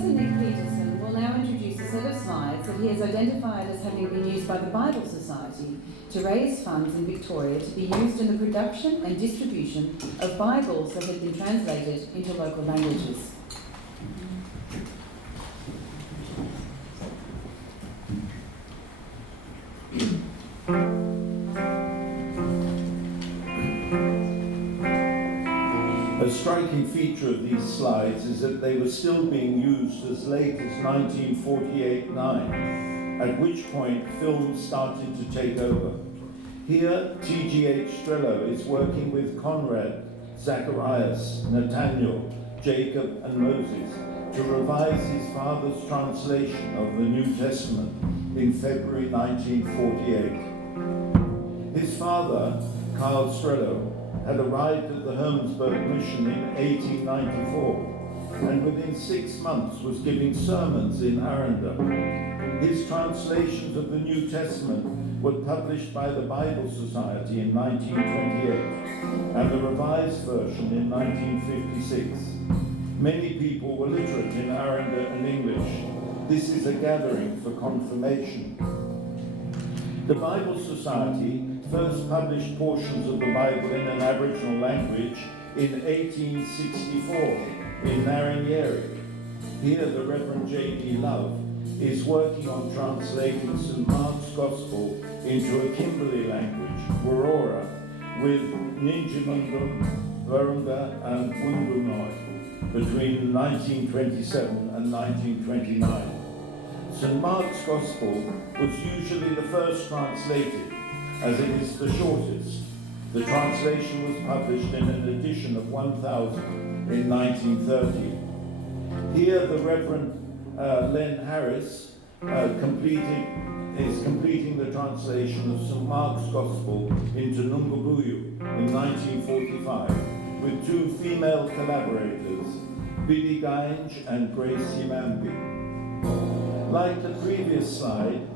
Professor Nick Peterson will now introduce a set of slides that he has identified as having been used by the Bible Society to raise funds in Victoria to be used in the production and distribution of Bibles that have been translated into local languages. A striking feature of these slides is that they were still being used as late as 1948-9, at which point film started to take over. Here, T.G.H. Strello is working with Conrad, Zacharias, Nathaniel, Jacob, and Moses to revise his father's translation of the New Testament in February 1948. His father, Carl Strello, had arrived at the Hermsburg Mission in 1894 and within 6 months was giving sermons in Aranda. His translations of the New Testament were published by the Bible Society in 1928 and the revised version in 1956. Many people were literate in Aranda and English. This is a gathering for confirmation. The Bible Society first published portions of the Bible in an Aboriginal language in 1864 in Narranyeri. Here the Reverend J.D. Love is working on translating St. Mark's Gospel into a Kimberley language, Warora, with Ninjimundum, Virunga and Wundunoi between 1927 and 1929. St. Mark's Gospel was usually the first translated, as it is the shortest. The translation was published in an edition of 1000 in 1930. Here the Reverend Len Harris is completing the translation of St. Mark's Gospel into Nungabuyu in 1945 with 2 female collaborators, Biddy Gainge and Grace Yimambi. Like the previous slide,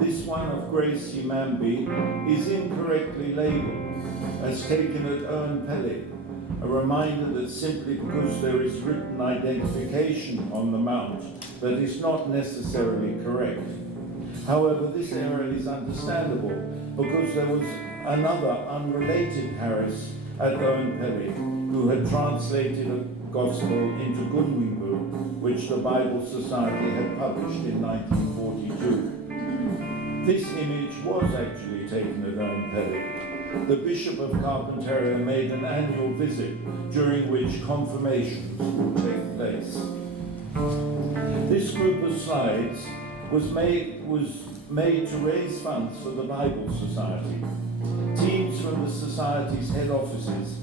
this one of Grace Yimambi is incorrectly labelled as taken at Owen Pelly, a reminder that simply because there is written identification on the mount, that is not necessarily correct. However, this error is understandable because there was another unrelated Harris at Owen Pelly who had translated a gospel into Gunwingu, which the Bible Society had published in 1942. This image was actually taken at Owen Pelly. The Bishop of Carpentaria made an annual visit during which confirmations would take place. This group of slides was made to raise funds for the Bible Society. Teams from the Society's head offices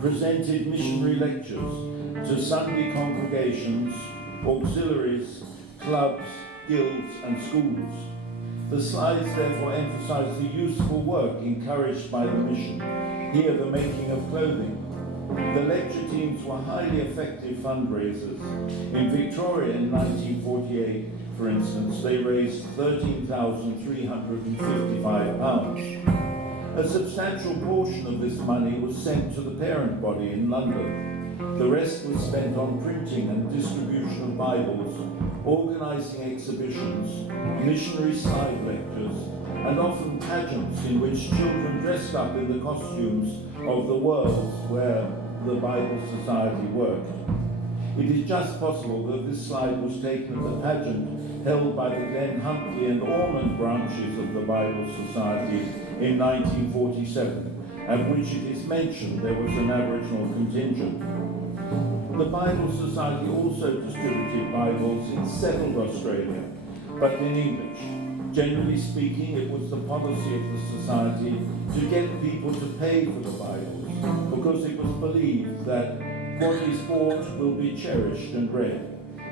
presented missionary lectures to Sunday congregations, auxiliaries, clubs, guilds, and schools. The slides therefore emphasize the useful work encouraged by the mission. Here, the making of clothing. The lecture teams were highly effective fundraisers. In Victoria in 1948, for instance, they raised £13,355. A substantial portion of this money was sent to the parent body in London. The rest was spent on printing and distribution of Bibles, organising exhibitions, missionary slide lectures, and often pageants in which children dressed up in the costumes of the worlds where the Bible Society worked. It is just possible that this slide was taken at the pageant held by the Glen Huntly and Ormond branches of the Bible Society in 1947, at which it is mentioned there was an Aboriginal contingent. The Bible Society also distributed Bibles in settled Australia, but in English. Generally speaking, it was the policy of the Society to get people to pay for the Bibles, because it was believed that what is bought will be cherished and read.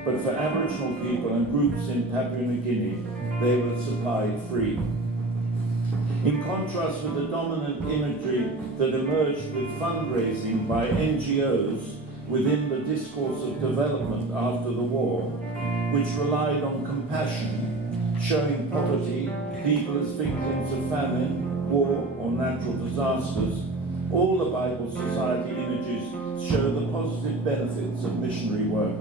But for Aboriginal people and groups in Papua New Guinea, they were supplied free. In contrast with the dominant imagery that emerged with fundraising by NGOs within the discourse of development after the war, which relied on compassion, showing poverty, people as victims of famine, war, or natural disasters, all the Bible Society images show the positive benefits of missionary work.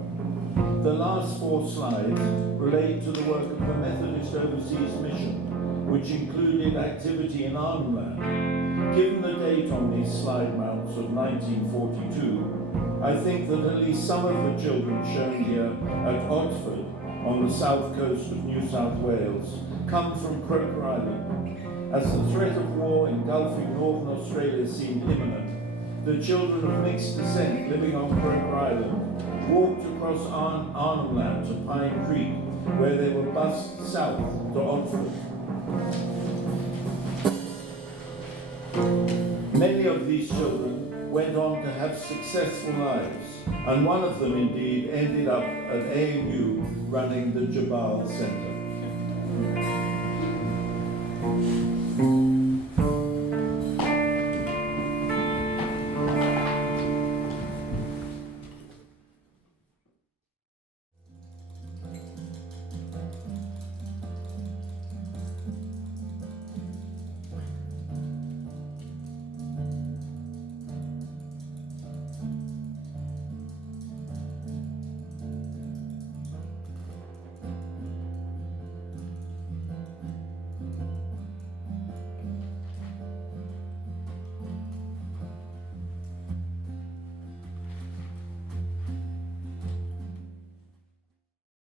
The last 4 slides relate to the work of the Methodist Overseas Mission, which included activity in Arnhem Land. Given the date on these slide mounts of 1942, I think that at least some of the children shown here at Oxford, on the south coast of New South Wales, come from Croker Island. As the threat of war engulfing northern Australia seemed imminent, the children of mixed descent living on Croker Island walked across Arnhem Land to Pine Creek, where they were bused south to Oxford. Many of these children went on to have successful lives, and one of them indeed ended up at ANU running the Jabal Centre.